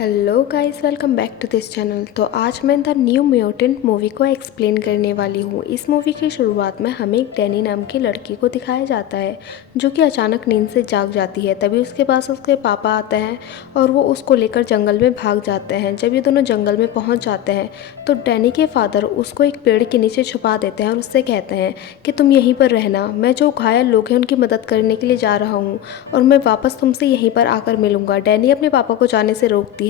Hello guys, welcome back to this channel. तो आज मैं द न्यू म्यूटेंट मूवी को एक्सप्लेन करने वाली हूँ। इस मूवी की शुरुआत में हमें एक डैनी नाम की लड़की को दिखाया जाता है जो कि अचानक नींद से जाग जाती है। तभी उसके पास उसके पापा आते हैं और वो उसको लेकर जंगल में भाग जाते हैं। जब ये दोनों जंगल में पहुँच जाते हैं तो डैनी के फादर उसको एक पेड़ के नीचे छुपा देते हैं और उससे कहते हैं कि तुम यहीं पर रहना, मैं जो घायल लोग हैं उनकी मदद करने के लिए जा रहा हूँ और मैं वापस तुमसे यहीं पर आकर मिलूंगा। डैनी अपने पापा को जाने से रोकती है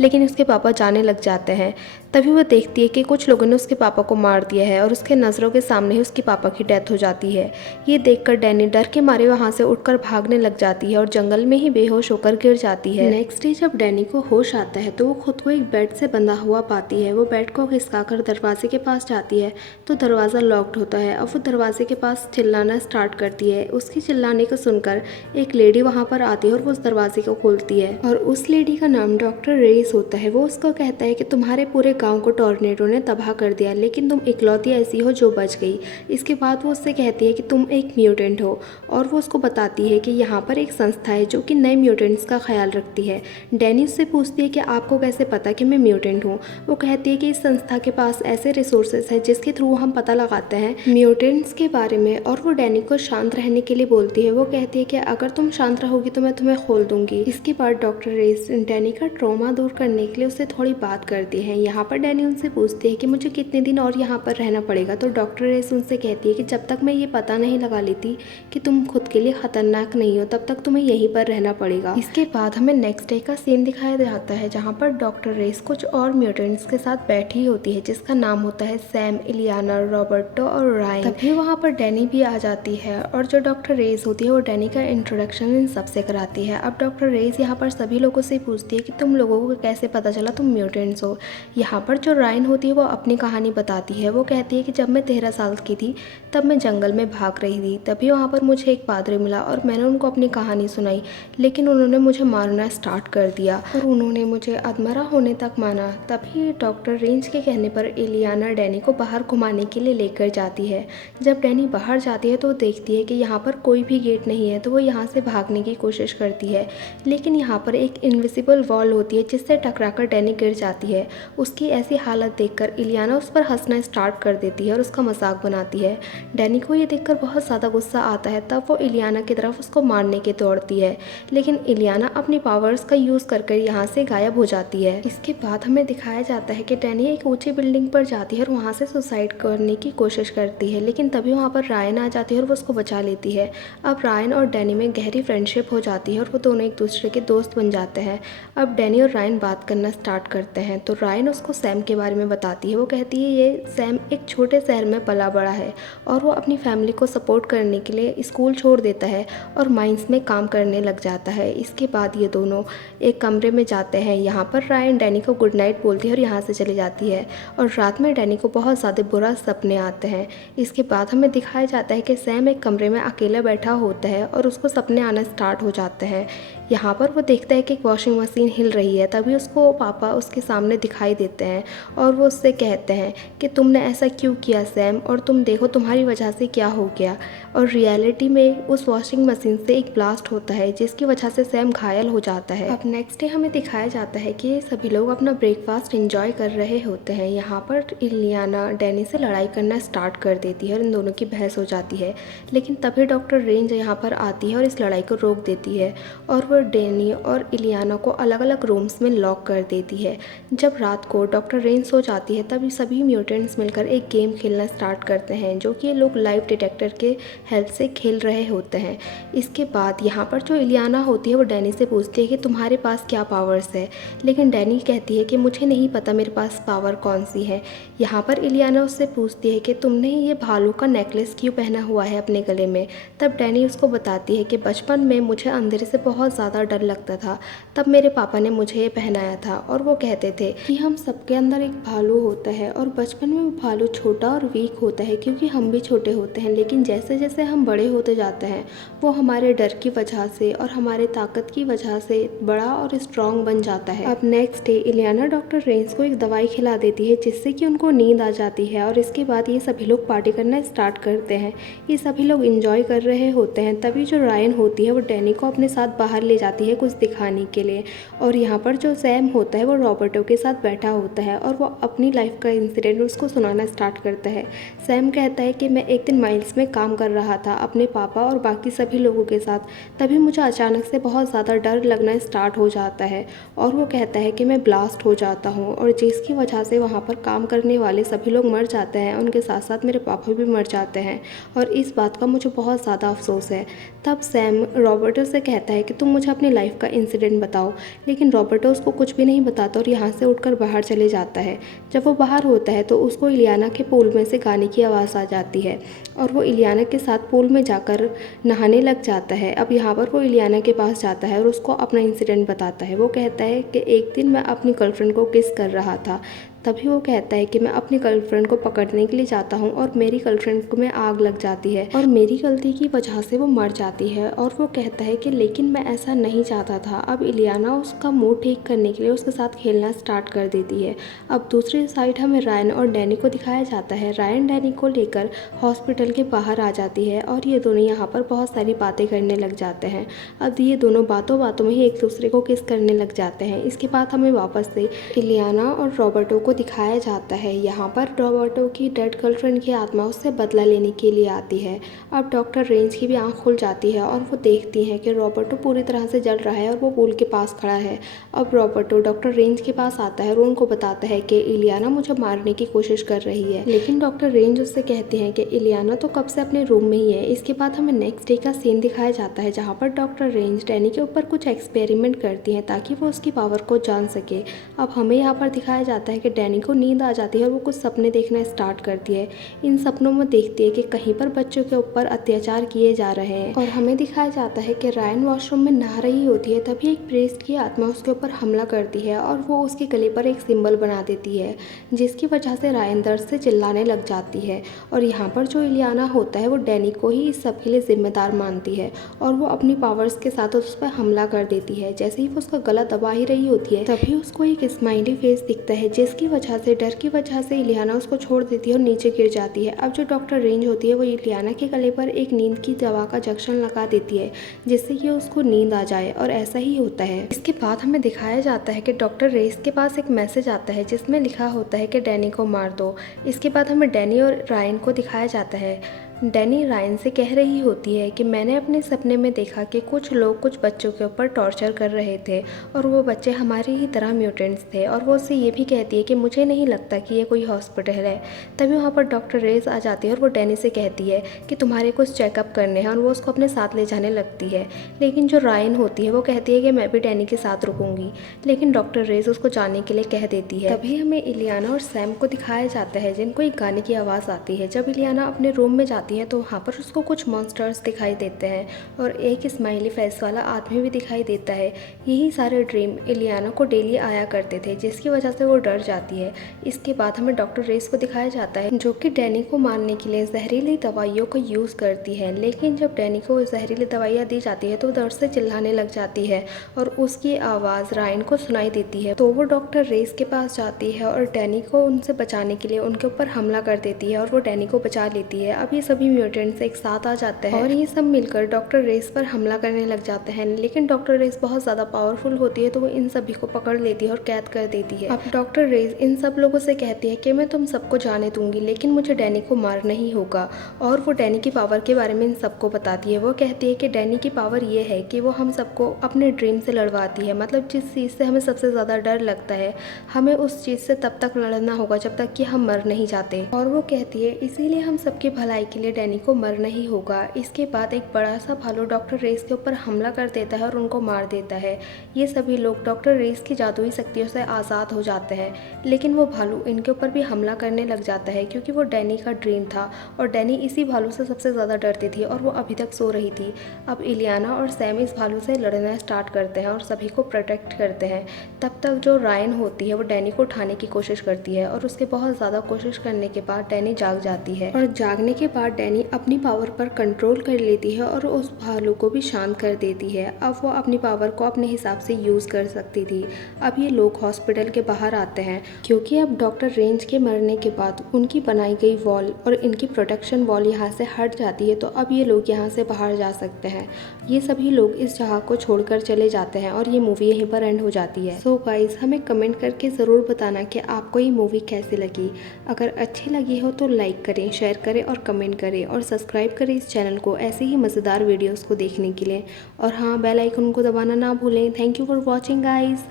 लेकिन उसके पापा जाने लग जाते हैं। तभी वह देखती है कि कुछ लोगों ने उसके पापा को मार दिया है और उसके नज़रों के सामने ही उसके पापा की डेथ हो जाती है। ये देखकर डैनी डर के मारे वहाँ से उठकर भागने लग जाती है और जंगल में ही बेहोश होकर गिर जाती है। नेक्स्ट डे जब डैनी को होश आता है तो वो खुद को एक बेड से बंधा हुआ पाती है। वो बेड को खिसकाकर दरवाजे के पास जाती है तो दरवाज़ा लॉक्ड होता है और वो दरवाजे के पास चिल्लाना स्टार्ट करती है। उसकी चिल्लाने को सुनकर एक लेडी वहाँ पर आती है और वो उस दरवाजे को खोलती है और उस लेडी का नाम डॉक्टर रेस होता है। वो उसको कहता है कि तुम्हारे पूरे गांव को टॉर्नेडो ने तबाह कर दिया लेकिन तुम इकलौती ऐसी हो जो बच गई। इसके बाद वो उससे कहती है कि तुम एक म्यूटेंट हो और वो उसको बताती है कि यहाँ पर एक संस्था है जो कि नए म्यूटेंट्स का ख्याल रखती है। डैनी उससे पूछती है कि आपको कैसे पता कि मैं म्यूटेंट हूँ। वो कहती है कि इस संस्था के पास ऐसे रिसोर्सेज है जिसके थ्रू हम पता लगाते हैं म्यूटेंट्स के बारे में और वो डैनी को शांत रहने के लिए बोलती है। वो कहती है कि अगर तुम शांत रहोगी तो मैं तुम्हें खोल दूंगी। इसके बाद डॉक्टर रेस डैनी का ट्रॉमा दूर करने के लिए उससे थोड़ी बात करती है। यहाँ पर डैनी उनसे पूछती है कि मुझे कितने दिन और यहाँ पर रहना पड़ेगा। तो डॉक्टर रेस उनसे कहती है कि जब तक मैं ये पता नहीं लगा लेती कि तुम खुद के लिए खतरनाक नहीं हो तब तक तुम्हें यहीं पर रहना पड़ेगा। इसके बाद हमें नेक्स्ट डे का सीन दिखाया जाता है जहाँ पर डॉक्टर रेस कुछ और म्यूटेंट्स के साथ बैठी होती है जिसका नाम होता है सैम, इलियाना, रॉबर्टो और रायन। तभी वहाँ पर डैनी भी आ जाती है और जो डॉक्टर रेस होती है वो डैनी का इंट्रोडक्शन इन सबसे कराती है। अब डॉक्टर रेस यहाँ पर सभी लोगों से पूछती है कि तुम लोगों को कैसे पता चला तुम म्यूटेंट्स हो। यहाँ पर जो रायन होती है वो अपनी कहानी बताती है। वो कहती है कि जब मैं 13 साल की थी तब मैं जंगल में भाग रही थी। तभी वहाँ पर मुझे एक पादरी मिला और मैंने उनको अपनी कहानी सुनाई लेकिन उन्होंने मुझे मारना स्टार्ट कर दिया और उन्होंने मुझे अधमरा होने तक माना। तभी डॉक्टर रेंज के कहने पर इलियाना डैनी को बाहर घुमाने के लिए लेकर जाती है। जब डैनी बाहर जाती है तो देखती है कि यहाँ पर कोई भी गेट नहीं है तो वो यहाँ से भागने की कोशिश करती है लेकिन यहाँ पर एक इनविजिबल वॉल होती है जिससे टकराकर डैनी गिर जाती है। उसकी ऐसी हालत देखकर इलियाना उस पर हंसना स्टार्ट कर देती है और उसका मजाक बनाती है। डैनी को ये देखकर बहुत ज़्यादा गुस्सा आता है तब वो इलियाना की तरफ उसको मारने की दौड़ती है लेकिन इलियाना अपनी पावर्स का यूज़ कर यहाँ से गायब हो जाती है। इसके बाद हमें दिखाया जाता है कि डैनी एक ऊंची बिल्डिंग पर जाती है और वहाँ से सुसाइड करने की कोशिश करती है लेकिन तभी वहाँ पर रायन आ जाती है और वो उसको बचा लेती है। अब रायन और डैनी में गहरी फ्रेंडशिप हो जाती है और वो दोनों एक दूसरे के दोस्त बन जाते हैं। अब डैनी और रायन बात करना स्टार्ट करते हैं तो रायन उसको सैम के बारे में बताती है। वो कहती है ये सैम एक छोटे शहर में पला बड़ा है और वो अपनी फैमिली को सपोर्ट करने के लिए स्कूल छोड़ देता है और माइंस में काम करने लग जाता है। इसके बाद ये दोनों एक कमरे में जाते हैं। यहाँ पर रायन डैनी को गुड नाइट बोलती है और यहाँ से चली जाती है और रात में डैनी को बहुत ज़्यादा बुरा सपने आते हैं। इसके बाद हमें दिखाया जाता है कि सैम एक कमरे में अकेला बैठा होता है और उसको सपने आना स्टार्ट हो जाते हैं। यहाँ पर वो देखता है कि एक वॉशिंग मशीन हिल रही है। तभी उसको पापा उसके सामने दिखाई देते हैं और वो उससे कहते हैं कि तुमने ऐसा क्यों किया सैम, और तुम देखो तुम्हारी वजह से क्या हो गया। और रियलिटी में उस वॉशिंग मशीन से एक ब्लास्ट होता है जिसकी वजह से सैम घायल हो जाता है। अब नेक्स्ट डे हमें दिखाया जाता है कि सभी लोग अपना ब्रेकफास्ट एंजॉय कर रहे होते हैं। यहाँ पर इलियाना डैनी से लड़ाई करना स्टार्ट कर देती है और इन दोनों की बहस हो जाती है लेकिन तभी डॉक्टर रेंज यहाँ पर आती है और इस लड़ाई को रोक देती है और वो डैनी और इलियाना को अलग अलग रूम्स में लॉक कर देती है। जब रात को डॉक्टर रेंज सो जाती है तभी सभी म्यूटेंट्स मिलकर एक गेम खेलना स्टार्ट करते हैं जो कि ये लोग लाइव डिटेक्टर के हेल्प से खेल रहे होते हैं। इसके बाद यहाँ पर जो इलियाना होती है वो डैनी से पूछती है कि तुम्हारे पास क्या पावर्स है लेकिन डैनी कहती है कि मुझे नहीं पता मेरे पास पावर कौन सी है। यहाँ पर इलियाना उससे पूछती है कि तुमने ये भालू का नेकलेस क्यों पहना हुआ है अपने गले में। तब डैनी उसको बताती है कि बचपन में मुझे अंधेरे से बहुत ज़्यादा डर लगता था तब मेरे पापा ने मुझे ये पहनाया था और वो कहते थे कि हम सबके अंदर एक भालू होता है और बचपन में वो भालू छोटा और वीक होता है क्योंकि हम भी छोटे होते हैं लेकिन जैसे जैसे हम बड़े होते जाते हैं वो हमारे डर की वजह से और हमारे ताकत की वजह से बड़ा और स्ट्रॉन्ग बन जाता है। अब next day Ileana doctor range को एक दवाई खिला देती है जिससे कि उनको नींद आ जाती है और इसके बाद ये सभी लोग पार्टी करना स्टार्ट करते हैं। ये सभी लोग इंजॉय कर रहे होते हैं। तभी जो रायन होती है वो डैनी को अपने साथ बाहर ले जाती है कुछ दिखाने के लिए और यहाँ पर जो सैम होता है वो रॉबर्टो के साथ बैठा होता है और वो अपनी लाइफ का इंसिडेंट उसको सुनाना स्टार्ट करता है। सैम कहता है कि मैं एक दिन माइल्स में काम कर रहा था अपने पापा और बाकी सभी लोगों के साथ, तभी मुझे अचानक से बहुत ज़्यादा डर लगना स्टार्ट हो जाता है और वो कहता है कि मैं ब्लास्ट हो जाता हूँ और जिसकी वजह से वहाँ पर काम करने वाले सभी लोग मर जाते हैं, उनके साथ साथ मेरे पापा भी मर जाते हैं और इस बात का मुझे बहुत ज़्यादा अफसोस है। तब सैम रॉबर्टो से कहता है कि तुम मुझे अपनी लाइफ का इंसिडेंट बताओ, लेकिन रॉबर्टो उसको कुछ भी नहीं बताता और यहाँ से उठकर बाहर चले जाता है। जब वो बाहर होता है तो उसको इलियाना के पूल में से गाने की आवाज़ आ जाती है और वो इलियाना के साथ पूल में जाकर नहाने लग जाता है। अब यहाँ पर वो इलियाना के पास जाता है और उसको अपना इंसिडेंट बताता है। वो कहता है कि एक दिन मैं अपनी गर्लफ्रेंड को किस कर रहा था, तभी वो कहता है कि मैं अपनी गर्लफ्रेंड को पकड़ने के लिए जाता हूँ और मेरी गर्लफ्रेंड को में आग लग जाती है और मेरी गलती की वजह से वो मर जाती है। और वो कहता है कि लेकिन मैं ऐसा नहीं चाहता था। अब इलियाना उसका मूड ठीक करने के लिए उसके साथ खेलना स्टार्ट कर देती है। अब दूसरी साइड हमें रायन और डैनी को दिखाया जाता है। रायन डैनी को लेकर हॉस्पिटल के बाहर आ जाती है और ये दोनों यहाँ पर बहुत सारी बातें करने लग जाते हैं। अब ये दोनों बातों बातों में ही एक दूसरे को किस करने लग जाते हैं। इसके बाद हमें वापस से इलियाना और रॉबर्टो को दिखाया जाता है। यहाँ पर रॉबर्टो की डेड गर्लफ्रेंड की आत्मा उससे बदला लेने के लिए आती है। अब डॉक्टर रेंज की भी आंख खुल जाती है और वो देखती है कि रॉबर्टो पूरी तरह से जल रहा है और वो पूल के पास खड़ा है। अब रॉबर्टो डॉक्टर रेंज के पास आता है और उनको बताता है कि इलियाना मुझे मारने की कोशिश कर रही है, लेकिन डॉक्टर रेंज उससे कहते हैं कि इलियाना तो कब से अपने रूम में ही है। इसके बाद हमें नेक्स्ट डे का सीन दिखाया जाता है जहाँ पर डॉक्टर रेंज डैनी के ऊपर कुछ एक्सपेरिमेंट करती हैं ताकि वो उसकी पावर को जान सके। अब हमें यहाँ पर दिखाया जाता है कि डैनी को नींद आ जाती है और वो कुछ सपने देखना स्टार्ट करती है। इन सपनों में देखती है कि कहीं पर बच्चों के ऊपर अत्याचार किए जा रहे हैं और हमें दिखाया जाता है कि रायन वॉशरूम में नहा रही होती है, तभी एक प्रीस्ट की आत्मा उसके ऊपर हमला करती है और वो उसके गले पर एक सिंबल बना देती है, जिसकी वजह से रायन दर्द से चिल्लाने लग जाती है। और यहाँ पर जो इलियाना होता है वो डैनी को ही इस सब के लिए जिम्मेदार मानती है और वो अपनी पावर्स के साथ उस पर हमला कर देती है। जैसे ही वो उसका गला दबा ही रही होती है तभी उसको एक स्माइली फेस दिखता है, जिसकी वजह से डर की वजह से इलियाना उसको छोड़ देती है और नीचे गिर जाती है। अब जो डॉक्टर रेंज होती है वो इलियाना के गले पर एक नींद की दवा का इंजेक्शन लगा देती है जिससे कि उसको नींद आ जाए और ऐसा ही होता है। इसके बाद हमें दिखाया जाता है कि डॉक्टर रेस के पास एक मैसेज आता है जिसमें लिखा होता है कि डैनी को मार दो। इसके बाद हमें डैनी और रायन को दिखाया जाता है। डैनी रायन से कह रही होती है कि मैंने अपने सपने में देखा कि कुछ लोग कुछ बच्चों के ऊपर टॉर्चर कर रहे थे और वो बच्चे हमारी ही तरह म्यूटेंट्स थे। और वो उससे ये भी कहती है कि मुझे नहीं लगता कि ये कोई हॉस्पिटल है। तभी वहाँ पर डॉक्टर रेस आ जाती है और वो डैनी से कहती है कि तुम्हारे कुछ चेकअप करने हैं और वो उसको अपने साथ ले जाने लगती है। लेकिन जो रायन होती है वो कहती है कि मैं भी डैनी के साथ रुकूंगी, लेकिन डॉक्टर रेस उसको जाने के लिए कह देती है। तभी हमें इलियाना और सैम को दिखाया जाता है जिनको एक गाने की आवाज़ आती है। जब इलियाना अपने रूम में जाती है तो वहाँ पर उसको कुछ मॉन्स्टर्स दिखाई देते हैं और एक स्माइली फेस वाला आदमी भी दिखाई देता है। यही सारे ड्रीम इलियाना को डेली आया करते थे जिसकी वजह से वो डर जाती है। इसके बाद हमें डॉक्टर रेस को दिखाया जाता है जो कि डैनी को मारने के लिए जहरीली दवाइयों का यूज़ करती है। लेकिन जब डैनी को जहरीली दवाइयाँ दी जाती है तो दर्द से चिल्लाने लग जाती है और उसकी आवाज़ रायन को सुनाई देती है। तो वो डॉक्टर रेस के पास जाती है और डैनी को उनसे बचाने के लिए उनके ऊपर हमला कर देती है और वो डैनी को बचा लेती है। अब ये सभी म्यूटेंट्स एक साथ आ जाते हैं और ये सब मिलकर डॉक्टर रेस पर हमला करने लग जाते हैं। लेकिन डॉक्टर रेस बहुत ज़्यादा पावरफुल होती है तो वो इन सभी को पकड़ लेती है और कैद कर देती है। अब डॉक्टर रेस इन सब लोगों से कहती है कि मैं तुम सबको जाने दूंगी लेकिन मुझे डैनी को मारना ही होगा। और वो डैनी की पावर के बारे में इन सबको बताती है। वो कहती है कि डैनी की पावर ये है कि वो हम सबको अपने ड्रीम से लड़वाती है, मतलब जिस चीज़ से हमें सबसे ज़्यादा डर लगता है हमें उस चीज़ से तब तक लड़ना होगा जब तक कि हम मर नहीं जाते। और वो कहती है इसीलिए हम सबकी भलाई के लिए डैनी को मरना ही होगा। इसके बाद एक बड़ा सा भालू डॉक्टर रेस के ऊपर हमला कर देता है और उनको मार देता है। ये सभी लोग डॉक्टर रेस की जादुई शक्तियों से आज़ाद हो जाते हैं, लेकिन वो भालू इनके ऊपर भी हमला करने लग जाता है क्योंकि वो डैनी का ड्रीम था और डैनी इसी भालू से सबसे ज़्यादा डरती थी और वो अभी तक सो रही थी। अब इलियाना और सैम इस भालू से लड़ना स्टार्ट करते हैं और सभी को प्रोटेक्ट करते हैं। तब तक जो रायन होती है वो डैनी को उठाने की कोशिश करती है और उसके बहुत ज़्यादा कोशिश करने के बाद डैनी जाग जाती है और जागने के बाद डैनी अपनी पावर पर कंट्रोल कर लेती है और उस भालू को भी शांत कर देती है। अब वो अपनी पावर को अपने हिसाब से यूज़ कर सकती थी। अब ये लोग हॉस्पिटल के बाहर आते हैं क्योंकि अब डॉक्टर रेंज के मरने के बाद उनकी बनाई गई वॉल और इनकी प्रोटेक्शन वॉल यहाँ से हट जाती है, तो अब ये लोग यहाँ से बाहर जा सकते हैं। ये सभी लोग इस जगह को छोड़कर चले जाते हैं और ये मूवी यहीं पर एंड हो जाती है। सो गाइस, हमें कमेंट करके ज़रूर बताना कि आपको ये मूवी कैसी लगी। अगर अच्छी लगी हो तो लाइक करें, शेयर करें और कमेंट करें और सब्सक्राइब करें इस चैनल को ऐसे ही मज़ेदार वीडियोस को देखने के लिए। और हाँ, बेल आइकन को दबाना ना भूलें। Thank you for watching guys.